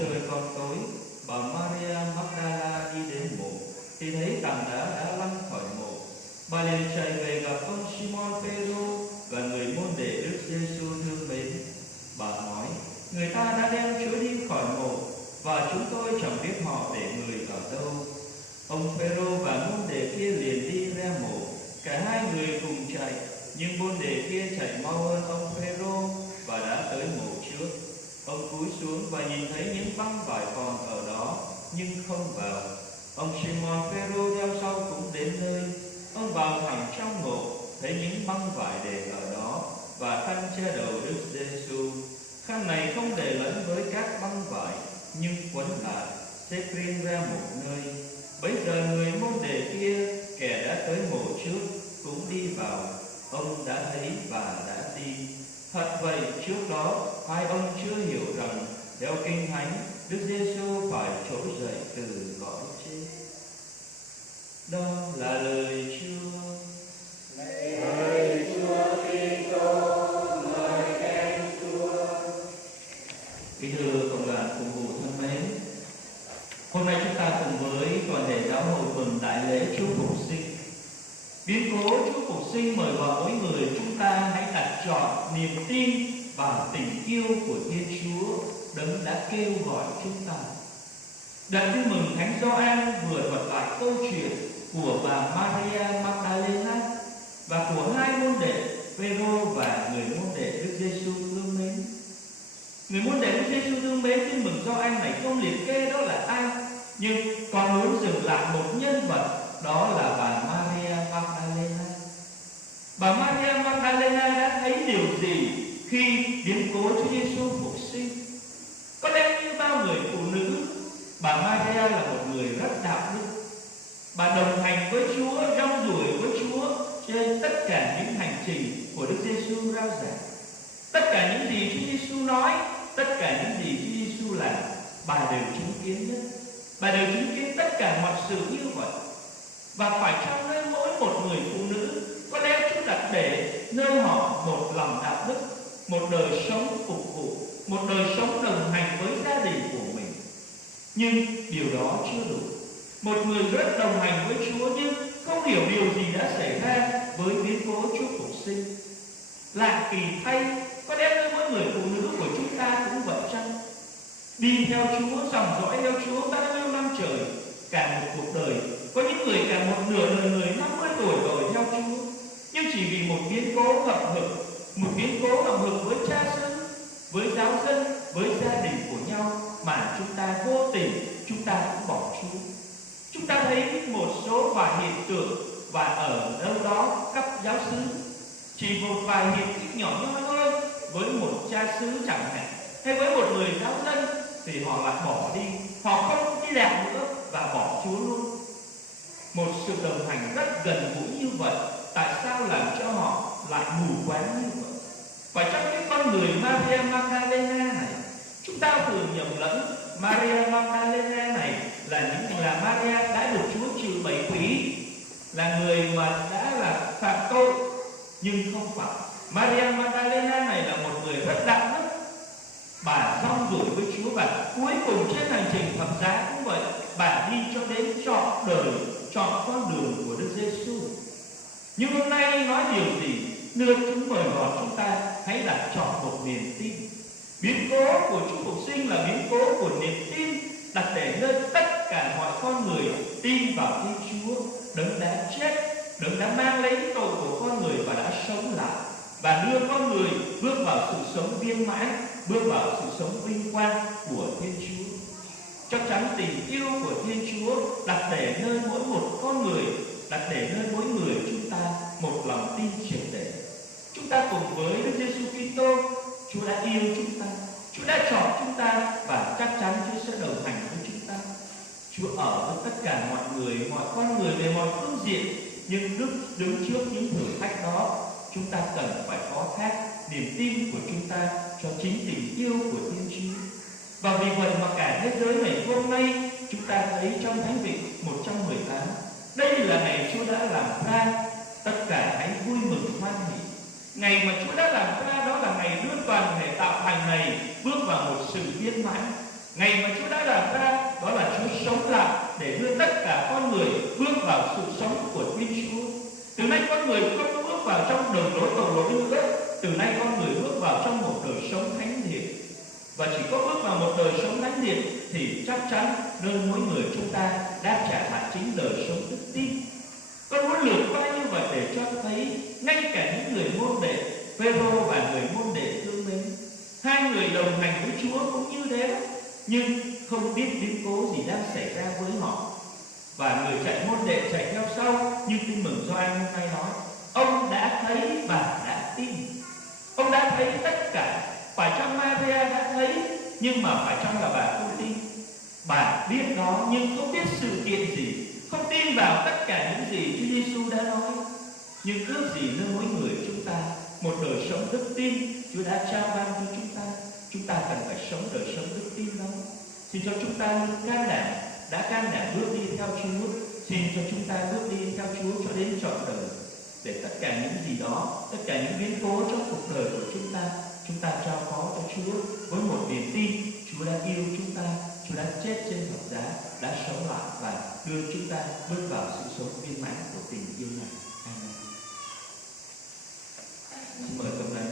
trời còn tối, bà Maria Magdala đi đến mộ thì thấy tảng đá đã lăn khỏi mộ. Bà liền chạy về gặp ông Simon Phêrô và người môn đệ Đức Giêsu thương mến. Bà nói: người ta đã đem Chúa đi khỏi mộ và chúng tôi chẳng biết họ để người ở đâu. Ông Phêrô và môn đệ kia liền đi ra mộ, cả hai người cùng chạy, nhưng môn đệ kia chạy mau hơn ông Phêrô và đã tới mộ trước. Ông cúi xuống và nhìn thấy những băng vải còn ở đó, nhưng không vào. Ông Simon Phêrô theo sau cũng đến nơi. Ông vào thẳng trong mộ, thấy những băng vải để ở đó và khăn che đầu Đức Giêsu. Khăn này không để lẫn với các băng vải, nhưng quấn lại, xếp riêng ra một nơi. Bấy giờ người môn đệ kia, kẻ đã tới mộ trước, cũng đi vào. Ông đã thấy và đã tin. Thật vậy, trước đó hai ông chưa hiểu rằng theo Kinh Thánh, Đức Giêsu phải trỗi dậy từ cõi chết. Đó là lời Chúa. Lời Chúa Kitô, lời khen Chúa. Kính thưa cộng đoàn phục vụ thân mến, hôm nay chúng ta cùng với toàn thể giáo hội mừng đại lễ Chúa Phục Sinh. Biến cố Chúa Phục Sinh mời gọi mỗi người chúng ta hãy đặt trọn niềm tin và tình yêu của Thiên Chúa đấng đã kêu gọi chúng ta. Đoạn tin mừng Thánh Gioan vừa thuật lại câu chuyện của bà Maria Magdalena và của hai môn đệ Phêrô và người môn đệ Đức Giêsu thương mến. Người môn đệ Đức Giêsu thương mến tin mừng Gioan này không liệt kê đó là ai, nhưng còn muốn dừng lại một nhân vật, đó là bà Maria Magdalena. Bà Maria Magdalena đã thấy điều gì khi biến cố Chúa Giêsu phục sinh? Có lẽ như bao người phụ nữ, bà Maria là một người rất đạo đức. Bà đồng hành với Chúa, rong ruổi với Chúa trên tất cả những hành trình của Đức Giêsu rao giảng. Tất cả những gì Chúa Giêsu nói, tất cả những gì Chúa Giêsu làm, bà đều chứng kiến nhất. Bà đều chứng kiến tất cả mọi sự như vậy. Và phải trong nơi mỗi một người phụ nữ, có lẽ Chúa đặt để nơi họ một lòng đạo đức, một đời sống phục vụ, một đời sống đồng hành với gia đình của mình. Nhưng điều đó chưa đủ. Một người rất đồng hành với Chúa nhưng không hiểu điều gì đã xảy ra với biến cố Chúa phục sinh. Lạ kỳ thay, có lẽ mỗi người phụ nữ của chúng ta cũng vậy chăng? Đi theo Chúa, dòng dõi theo Chúa bao nhiêu năm trời, cả một cuộc đời. Có những người cả một nửa đời người 50 tuổi rồi theo Chúa, nhưng chỉ vì một biến cố hợp lực, một biến cố hợp lực với cha xứ, với giáo dân, với gia đình của nhau mà chúng ta vô tình, chúng ta cũng bỏ Chúa. Chúng ta thấy một số vài hiện tượng và ở đâu đó cấp giáo xứ, chỉ một vài hiện tích nhỏ nhoi thôi, với một cha xứ chẳng hạn, hay với một người giáo dân thì họ lại bỏ đi, họ không đi làm nữa và bỏ Chúa luôn. Một sự đồng hành rất gần gũi như vậy, tại sao làm cho họ lại mù quáng như vậy? Và trong cái con người Maria Magdalena này, chúng ta thường nhầm lẫn Maria Magdalena này là Maria đã được Chúa trừ 7 quỷ, là người mà đã là phạm tội, nhưng không phải. Maria Magdalena này là một người rất đạo đức. Bà rong ruổi với Chúa và cuối cùng trên hành trình thập giá cũng vậy, bà đi cho đến trọn đời, trọn con đường của Đức Giêsu. Nhưng hôm nay nói điều gì? Đưa chúng mời gọi chúng ta hãy đặt trọn một niềm tin. Biến cố của Chúa phục sinh là biến cố của niềm tin, đặt để nơi tất cả mọi con người tin vào Thiên Chúa, đấng đã chết, đấng đã mang lấy tội của con người và đã sống lại, và đưa con người bước vào sự sống viên mãn, bước vào sự sống vinh quang của Thiên Chúa. Chắc chắn tình yêu của Thiên Chúa đặt để nơi mỗi một con người, đặt để nơi mỗi người chúng ta một lòng tin triệt để. Chúng ta cùng với Đức Giêsu Kitô, Chúa đã yêu chúng ta, Chúa đã chọn chúng ta và chắc chắn Chúa sẽ đồng hành với chúng ta. Chúa ở với tất cả mọi người, mọi con người về mọi phương diện, nhưng đứng trước những thử thách đó, chúng ta cần phải có thác niềm tin của chúng ta cho chính tình yêu của Thiên Chúa. Và vì vậy mà cả thế giới này hôm nay chúng ta thấy trong Thánh Vịnh 118, đây là ngày Chúa đã làm ra, tất cả hãy vui mừng hoan hỷ. Ngày mà Chúa đã làm ra đó là ngày đưa toàn thể tạo thành này bước vào một sự viên mãn. Ngày mà Chúa đã làm ra, đó là Chúa sống lại để đưa tất cả con người bước vào sự sống của Thiên Chúa. Từ nay con người không bước vào trong đường lối tội lỗi nữa. Từ nay con người bước vào trong một đời sống thánh thiện. Và chỉ có bước vào một đời sống thánh thiện thì chắc chắn nơi mỗi người chúng ta đã trả lại chính đời sống đức tin. Con muốn lượt qua như vậy để cho thấy ngay cả những người môn đệ Phêrô và người môn đệ thương mến, hai người đồng hành với Chúa cũng như thế, nhưng không biết biến cố gì đang xảy ra với họ. Và người chạy môn đệ chạy theo sau, như Tin Mừng Gioan hôm nay nói, ông đã thấy và đã tin. Ông đã thấy tất cả. Phải chăng Maria đã thấy, nhưng mà phải chăng là bà không tin? Bà biết đó nhưng không biết sự kiện gì, không tin vào tất cả những gì Chúa Giêsu đã nói. Nhưng ước gì nơi mỗi người chúng ta một đời sống đức tin Chúa đã trao ban cho chúng ta cần phải sống đời sống đức tin đó. Xin cho chúng ta luôn can đảm, đã can đảm bước đi theo Chúa. Xin cho chúng ta bước đi theo Chúa cho đến trọn đời, để tất cả những gì đó, tất cả những biến cố trong cuộc đời của chúng ta trao phó cho Chúa với một niềm tin Chúa đã yêu chúng ta, Chúa đã chết trên thập giá, đã sống lại và đưa chúng ta bước vào sự sống viên mãn của tình yêu này. Amen. Xin mời cộng đoàn